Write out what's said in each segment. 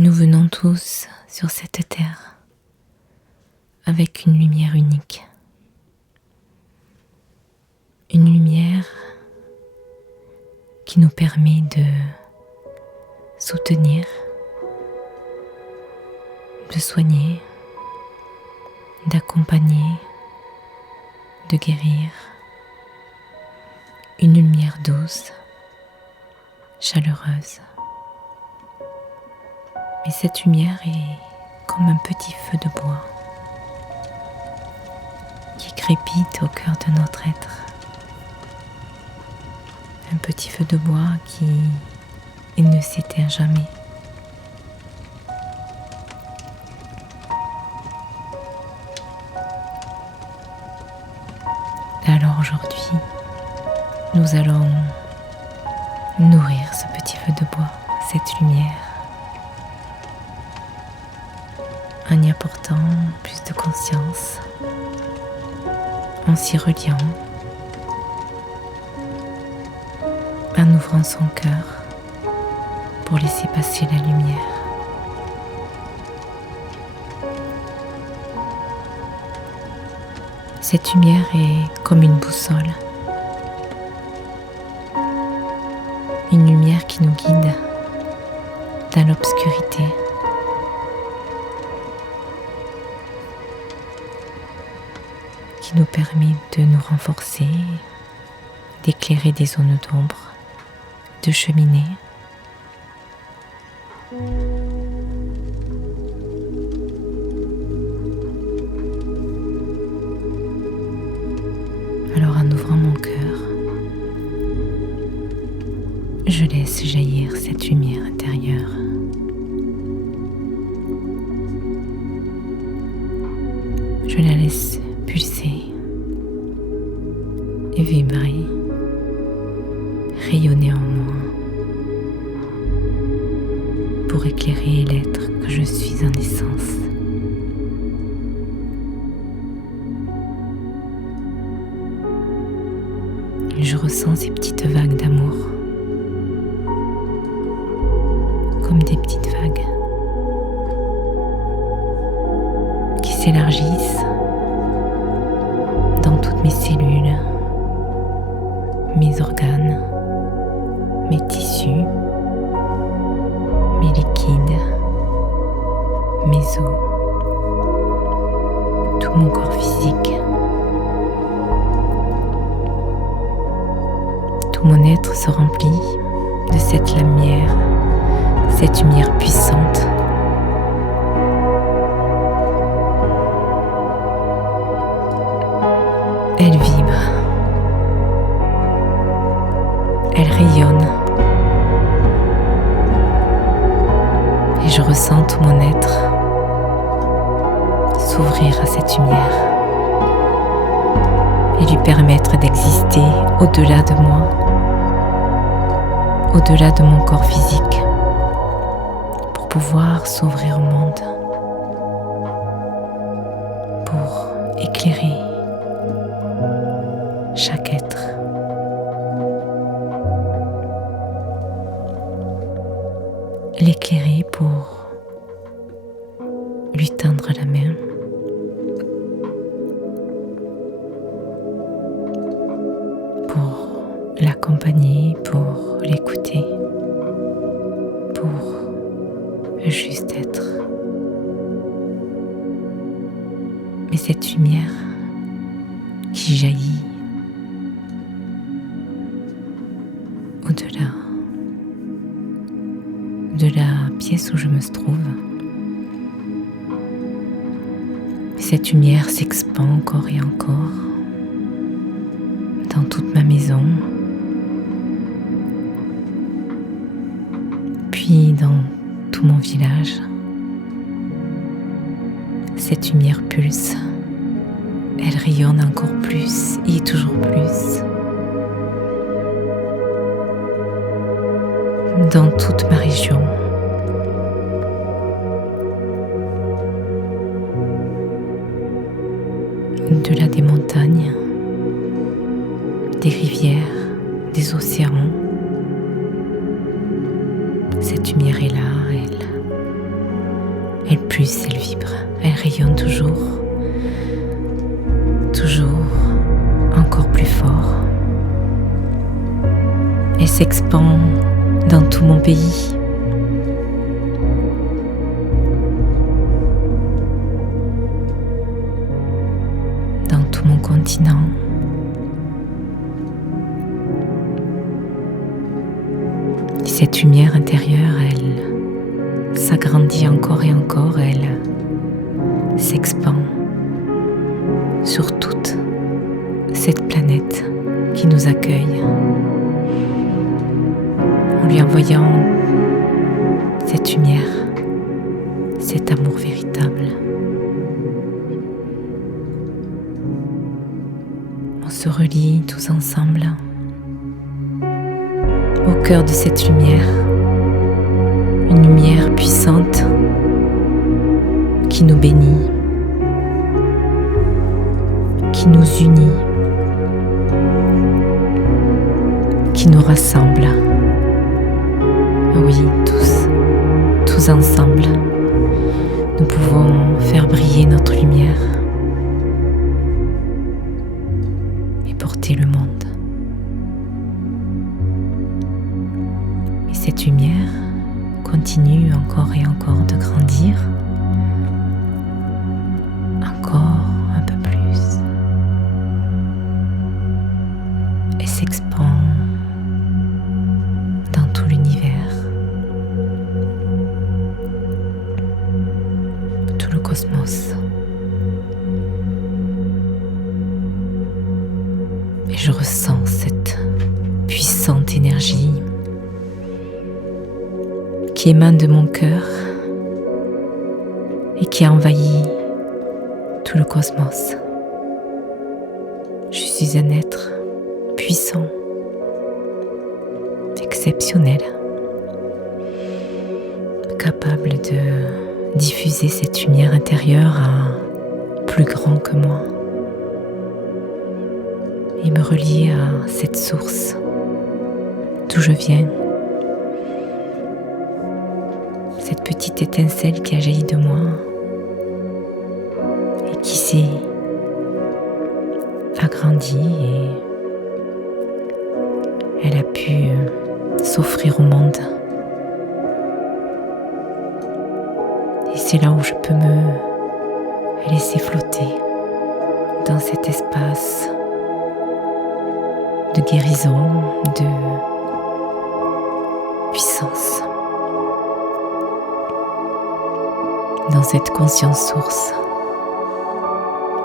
Nous venons tous sur cette terre avec une lumière unique. Une lumière qui nous permet de soutenir, de soigner, d'accompagner, de guérir. Une lumière douce, chaleureuse. Mais cette lumière est comme un petit feu de bois qui crépite au cœur de notre être. Un petit feu de bois qui ne s'éteint jamais. Alors aujourd'hui, nous allons nourrir ce petit feu de bois, cette lumière, en y apportant plus de conscience, en s'y reliant, en ouvrant son cœur pour laisser passer la lumière. Cette lumière est comme une boussole, une lumière qui nous guide dans l'obscurité. Qui nous permet de nous renforcer, d'éclairer des zones d'ombre, de cheminer. Alors en ouvrant mon cœur, je laisse jaillir cette lumière intérieure. Je la laisse pulser et vibrer, rayonner en moi pour éclairer l'être que je suis en essence. Je ressens ces petites vagues d'amour, comme des petites vagues qui s'élargissent dans toutes mes cellules, mes organes, mes tissus, mes liquides, mes os, tout mon corps physique. Tout mon être se remplit de cette lumière puissante. Elle vibre, elle rayonne et je ressens tout mon être s'ouvrir à cette lumière et lui permettre d'exister au-delà de moi, au-delà de mon corps physique, pour pouvoir s'ouvrir au monde, pour éclairer chaque être. L'éclairer pour lui tendre la main, pour l'accompagner, pour l'écouter, pour juste être. Mais cette lumière qui jaillit au-delà de la pièce où je me trouve, cette lumière s'expand encore et encore dans toute ma maison, puis dans tout mon village. Cette lumière pulse, elle rayonne encore plus et toujours plus dans toute ma région. Au-delà des montagnes, des rivières, des océans, cette lumière est là, elle plus elle vibre, elle rayonne toujours, toujours encore plus fort. Elle s'expand dans tout mon pays. Dans tout mon continent. Et cette lumière intérieure, elle s'agrandit encore et encore, elle s'expand sur toute cette planète qui nous accueille, en lui envoyant cette lumière, cet amour véritable. On se relie tous ensemble au cœur de cette lumière, une lumière puissante qui nous bénit, qui nous unit, qui nous rassemble. Oui, tous ensemble, nous pouvons faire briller notre lumière et porter le monde. Et cette lumière continue encore et encore de grandir, encore un peu plus, et s'expand dans tout l'univers, tout le cosmos. Et je ressens cette puissante énergie qui émane de mon cœur et qui a envahi tout le cosmos. Je suis un être puissant, exceptionnel, capable de diffuser cette lumière intérieure à plus grand que moi et me relier à cette source d'où je viens. Cette petite étincelle qui a jailli de moi et qui s'est agrandie et elle a pu s'offrir au monde. Et c'est là où je peux me laisser flotter dans cet espace de guérison, de puissance. Dans cette conscience source,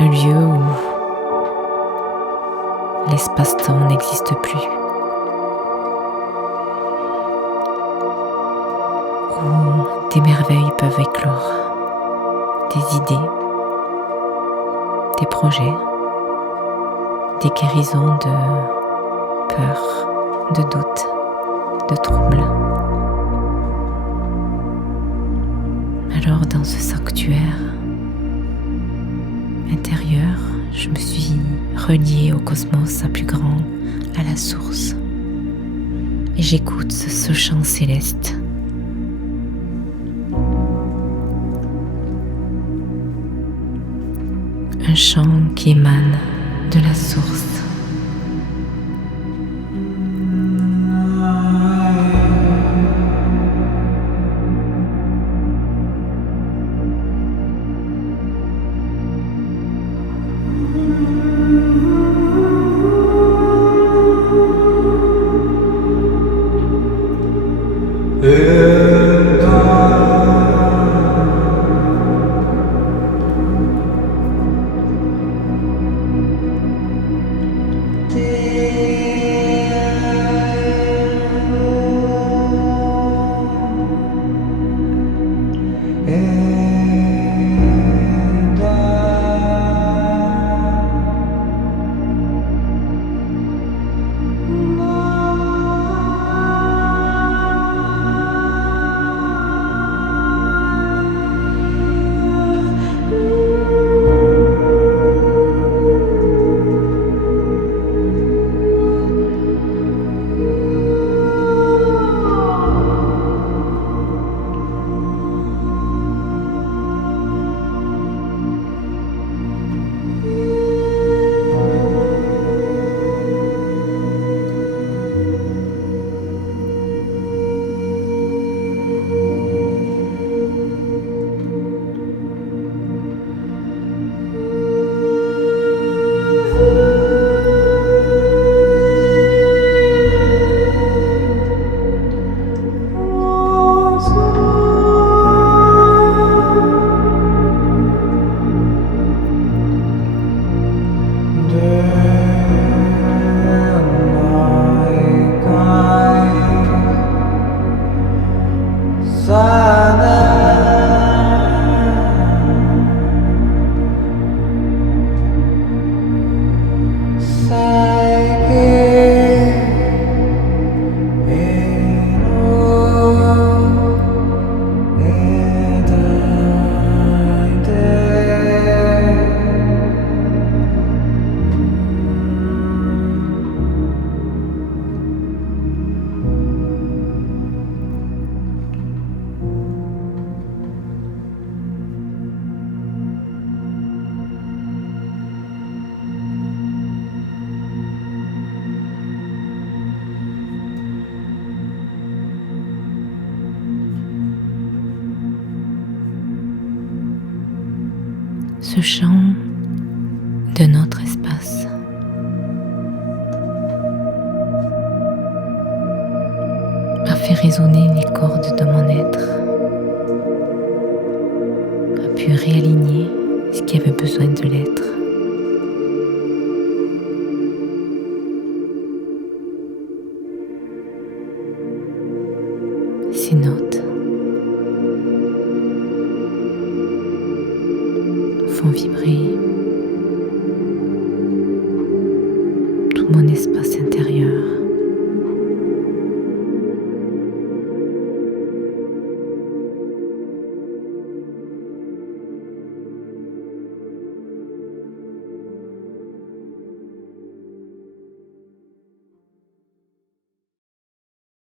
un lieu où l'espace-temps n'existe plus, où des merveilles peuvent éclore, des idées, des projets, des guérisons de peur, de doute, de troubles. Alors dans ce sanctuaire intérieur, je me suis reliée au cosmos à plus grand, à la source. Et j'écoute ce chant céleste. Un chant qui émane de la source. Ce chant de notre espace a fait résonner les cordes de mon être, a pu réaligner ce qui avait besoin de l'être. Ces notes font vibrer tout mon espace intérieur.